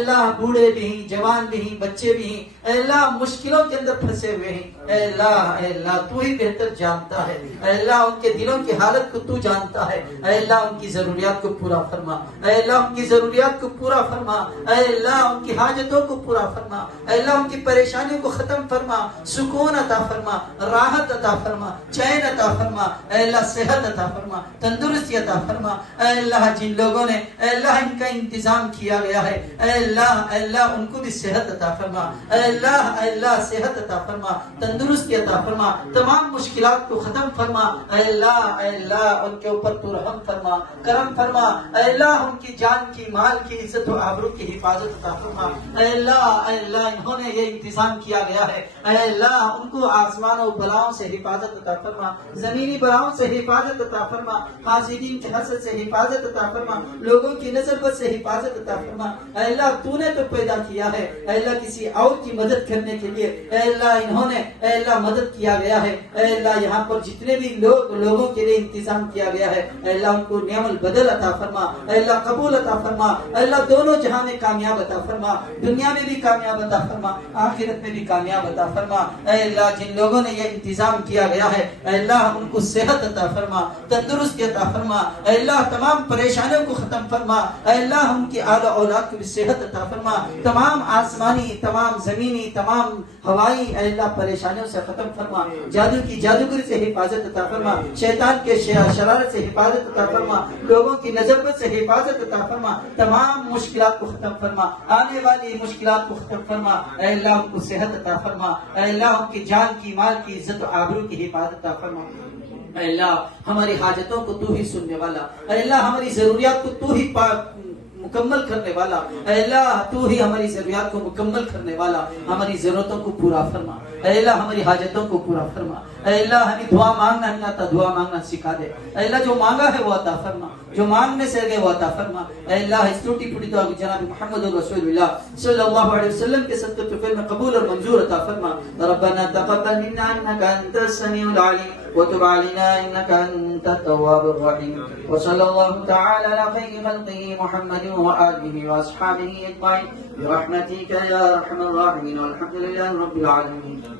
اللہ بوڑھے بھی ہیں، جوان بھی ہیں، بچے بھی ہیں، اے اللہ مشکلوں کے اندر پھنسے ہوئے ہیں، اے اللہ تو ہی بہتر جانتا ہے، اے اللہ ان کے دلوں کی حالت کو تو جانتا ہے، اے اللہ ان کی ضروریات کو پورا فرما، اے اللہ ان کی ضروریات کو پورا فرما، اے اللہ ان کی حاجتوں کو پورا فرما، اے اللہ ان کی پریشانیوں کو ختم فرما، سکون عطا فرما، راحت عطا فرما، چین عطا فرما، اے اللہ صحت عطا فرما، تندرستی عطا فرما، اے اللہ جن لوگوں نے اے اللہ ان کا انتظام کیا گیا ہے، اے اللہ ان کو بھی صحت عطا فرما، اے اللہ صحت عطا فرما، تندرستی عطا فرما، تمام مشکلات کو ختم فرما، اے اللہ ان کے اوپر تو رحم فرما، کرم فرما، اے اللہ ان کی جان کی، مال کی، عزت و آبرو کی حفاظت عطا فرما، اے اللہ انہوں نے یہ انتظام کیا گیا ہے، اے اللہ ان کو آسمان و بلاؤں سے حفاظت عطا فرما، زمینی بلاؤں سے حفاظت عطا فرما، حاسدین کی حسد سے حفاظت عطا فرما، لوگوں کی نظر بد سے حفاظت عطا فرما، اے اللہ تو نے تو پیدا کیا ہے، اے اللہ کسی اور کی مدد کرنے کے لیے اے اللہ انہوں نے اے اللہ مدد کیا گیا ہے، اے اللہ یہاں پر جتنے بھی لوگوں کے لیے انتظام کیا گیا ہے، اے اللہ ان کو نعم البدل عطا فرما، اے اللہ قبول عطا فرما، اے اللہ دونوں جہاں میں کامیاب عطا فرما، دنیا میں بھی کامیاب عطا فرما، آخرت میں بھی کامیاب عطا فرما، اے اللہ جن لوگوں نے یہ انتظام کیا گیا ہے اے اللہ ان کو صحت عطا فرما، تندرستی عطا فرما، اے اللہ تمام پریشانیوں کو ختم فرما، اے اللہ ان کی اعلی اولاد کو بھی صحت عطا فرما، تمام آسمانی، تمام زمینی، تمام ہوائی اے اللہ پریشانیوں سے ختم فرما، جادو کی جادوگری سے حفاظت عطا فرما، شیطان کے شرارت سے حفاظت عطا فرما، لوگوں کی نظربد سے حفاظت عطا فرما، تمام مشکلات کو ختم فرما، آنے والی مشکلات کو ختم فرما، اے اللہ ان کو صحت عطا فرما، اے اللہ ان کی جان کی، مال کی، عزت و آبرو کی حفاظت عطا فرما، اے اللہ ہماری حاجتوں کو تو ہی سننے والا، اے اللہ ہماری ضروریات کو تو ہی مکمل کرنے والا، اے اللہ تو ہی ہماری ضروریات کو مکمل کرنے والا، ہماری ضرورتوں کو پورا فرما، اے اللہ ہماری حاجتوں کو پورا فرما، اے اللہ ہمیں دعا مانگنا نہیں آتا، دعا مانگنا سکھا دے، اے اللہ جو مانگا ہے وہ عطا فرما، جو مانگنے سے گئے وہ عطا فرما، اے اللہ اس ٹوٹی پھوٹی دعا کو جناب محمد رسول اللہ صلی اللہ علیہ وسلم کے صدقے تو فعل میں قبول اور منظور عطا فرما، ربنا تقبل منا انك انت السميع العليم وتب علينا انك انت التواب الرحيم وصلى الله تعالى على خير خلقه محمد وآله واصحابه اجمعين برحمتك يا ارحم الراحمين والحمد لله رب العالمين.